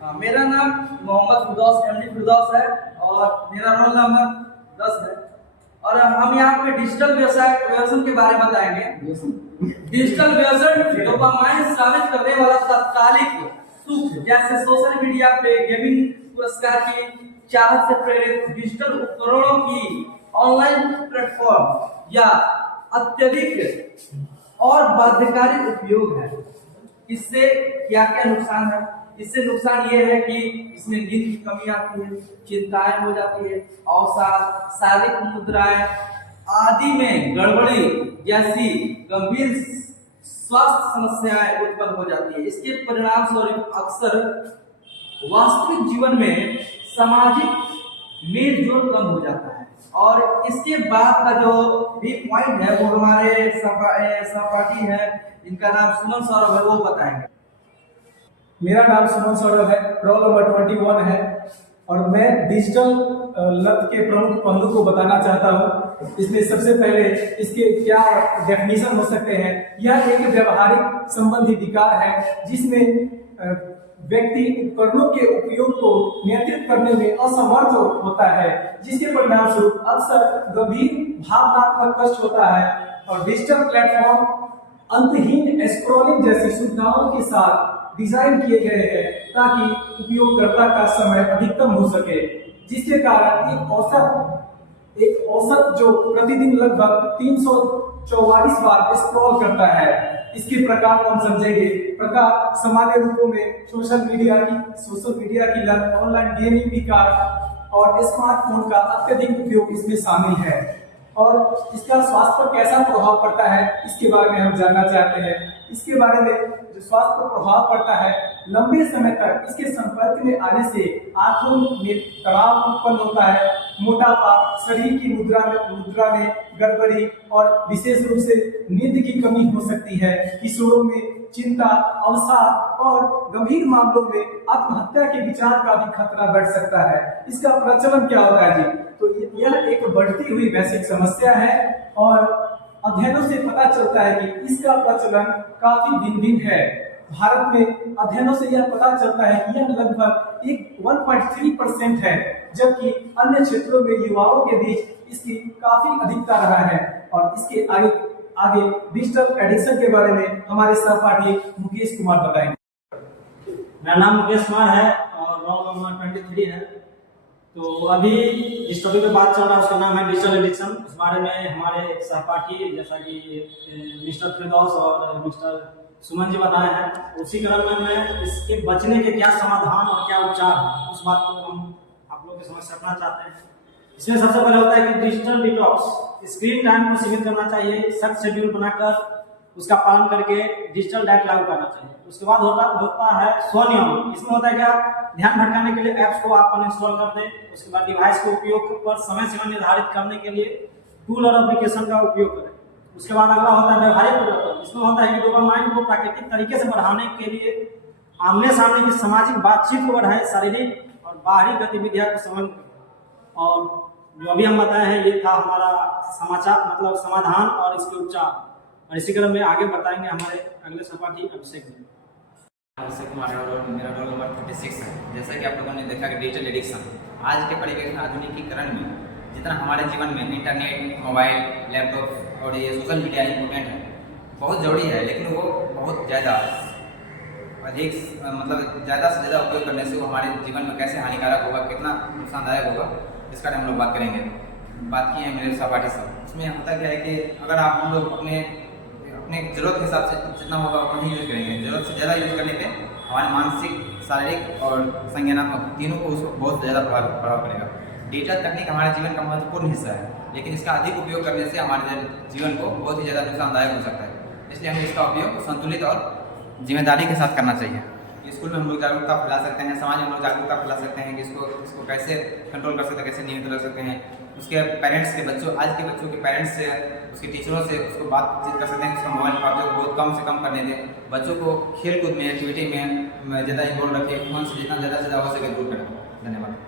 मेरा नाम मोहम्मद फिरदौस एमडी फिरदौस है और मेरा रोल नंबर 10 है। और हम यहाँ पे डिजिटल व्यसन के बारे में बताएंगे। डिजिटल व्यसन डोपामाइन स्रावित करने वाला तात्कालिक सुख जैसे सोशल मीडिया पे गेमिंग, पुरस्कार की चाहत से प्रेरित डिजिटल उपकरणों की ऑनलाइन प्लेटफॉर्म या अत्यधिक और बाध्यकारी उपयोग है। इससे क्या क्या नुकसान है? इससे नुकसान ये है कि इसमें नींद की कमी आती है, चिंताएं हो जाती है, अवसाद, शारीरिक मुद्राएं आदि में गड़बड़ी जैसी गंभीर स्वास्थ्य समस्याएं उत्पन्न हो जाती है। इसके परिणाम स्वरूप अक्सर वास्तविक जीवन में सामाजिक मेल जोल कम हो जाता है। और इसके बाद का जो भी पॉइंट है वो हमारे सहपाठी है, इनका नाम सुमन सौरभ है, वो बताएंगे। मेरा नाम सुमन सौरभ है, रोल नंबर 21 है और मैं डिजिटल लत के प्रमुख पहलू को बताना चाहता हूँ। इसमें सबसे पहले इसके क्या डेफिनेशन हो सकते हैं। यह एक व्यवहारिक संबंधी विकार है जिसमें व्यक्ति उपकरणों के उपयोग को नियंत्रित करने में असमर्थ होता है, जिसके परिणाम स्वरूप अक्सर गंभीर भावनात्मक कष्ट होता है। और डिजिटल प्लेटफॉर्म अंतहीन स्क्रॉलिंग जैसी सुविधाओं के साथ डिजाइन किए गए हैं ताकि उपयोगकर्ता का समय अधिकतम हो सके, जिसके कारण एक औसत जो प्रतिदिन लगभग 344 बार स्क्रॉल करता है। इसके प्रकार को हम समझेंगे। प्रकार सामान्य रूपों में सोशल मीडिया की लत, ऑनलाइन गेमिंग विकार और स्मार्टफोन का अत्यधिक उपयोग इसमें शामिल है। और इसका स्वास्थ्य पर कैसा प्रभाव पड़ता है इसके बारे में हम जानना चाहते हैं। इसके बारे में जो स्वास्थ्य पर प्रभाव पड़ता है, लंबे समय तक इसके संपर्क में आने से आंखों में तनाव उत्पन्न होता है, मोटापा, शरीर की मुद्रा में गड़बड़ी और विशेष रूप से नींद की कमी हो सकती है। किशोरों में चिंता, अवसाद और गंभीर मामलों में आत्महत्या के विचार का भी खतरा बढ़ सकता है। इसका प्रचलन क्या होता है जी? तो यह एक बढ़ती हुई वैश्विक समस्या है और अध्ययनों से पता चलता है कि इसका प्रचलन काफी भिन्न है। भारत में अध्ययनों से यह पता चलता है कि यह लगभग 1.3% है, जबकि अन्य क्षेत्रों में युवाओं के बीच इसकी काफी अधिकता रहा है। और इसके आगे डिजिटल एडिक्शन के बारे में हमारे सहपाठी मुकेश कुमार बताएंगे। मेरा नाम मुकेश कुमार है और रोल नंबर 23 है। तो अभी जिस टॉपिक पे बात चल रहा है उसका नाम है डिजिटल एडिक्शन। इस बारे में हमारे सहपाठी जैसा कि मिस्टर फिरदौस और मिस्टर सुमन जी बताए हैं, उसी क्रम में मैं इसके बचने के क्या समाधान और क्या उपचार है उस बात को हम आप लोगों के समक्ष रखना चाहते हैं। इसमें सबसे पहले होता है कि डिजिटल डिटॉक्स, स्क्रीन टाइम को सीमित करना चाहिए, सख्त शेड्यूल बनाकर उसका पालन करके डिजिटल डाइट लागू करना चाहिए। उसके बाद होता है स्वनियम। इसमें होता है क्या, ध्यान भटकाने के लिए ऐप्स को आप अनइंस्टॉल कर दें। उसके बाद डिवाइस के उपयोग पर समय सीमा निर्धारित करने के लिए टूल और एप्लीकेशन का उपयोग करें। उसके बाद अगला होता है व्यवहारिक परिवर्तन। इसमें होता है कि डोपामाइन को प्राकृतिक तरीके से बढ़ाने के लिए आमने सामने की सामाजिक बातचीत को बढ़ाएं, शारीरिक और बाहरी गतिविधियां को समन्वय करें। और जो अभी हम बताए हैं ये था हमारा समाधान और इसके उपचार। और इसी क्रम में आगे बताएंगे हमारे अगले सहपाठी अभिषेक जी। अभिषेक कुमार और मेरा रोल नंबर 36 है। जैसा कि आप लोगों ने देखा कि डिजिटल एडिक्शन आज के परिवेश में, आधुनिकीकरण में जितना हमारे जीवन में इंटरनेट, मोबाइल, लैपटॉप और ये सोशल मीडिया इंपॉर्टेंट है, बहुत ज़रूरी है, लेकिन वो बहुत ज़्यादा ज़्यादा से ज़्यादा उपयोग करने से वो हमारे जीवन में कैसे हानिकारक होगा, कितना नुकसानदायक होगा, इसका हम लोग बात करेंगे। बात की है मेरे सहपाठी से। इसमें होता क्या है कि अगर आप हम लोग अपने ज़रूरत के हिसाब से जितना होगा उतना ही यूज़ करेंगे, ज़रूरत से ज़्यादा यूज़ करने पे हमारे मानसिक, शारीरिक और संज्ञानात्मक तीनों को उसको बहुत ज़्यादा प्रभाव पड़ेगा। डिजिटल तकनीक हमारे जीवन का महत्वपूर्ण हिस्सा है, लेकिन इसका अधिक उपयोग करने से हमारे जीवन को बहुत ही ज़्यादा नुकसानदायक हो सकता है। इसलिए हमें इसका उपयोग संतुलित और जिम्मेदारी के साथ करना चाहिए। स्कूल में हम लोग जागरूकता फैला सकते हैं, समाज में हम लोग जागरूकता फैला सकते हैं कि इसको कैसे कंट्रोल कर सकते हैं, कैसे नियंत्रित कर सकते हैं। उसके पेरेंट्स के बच्चों, आज के बच्चों के पेरेंट्स से, उसके टीचरों से उसको बातचीत कर सकते हैं कि उसका मोबाइल का उपयोग बहुत कम से कम करने दें। बच्चों को खेल कूद में, एक्टिविटी में ज़्यादा इन्वॉल्व रखें, फोन से जितना ज़्यादा से ज़्यादा हो सके दूर करें। धन्यवाद।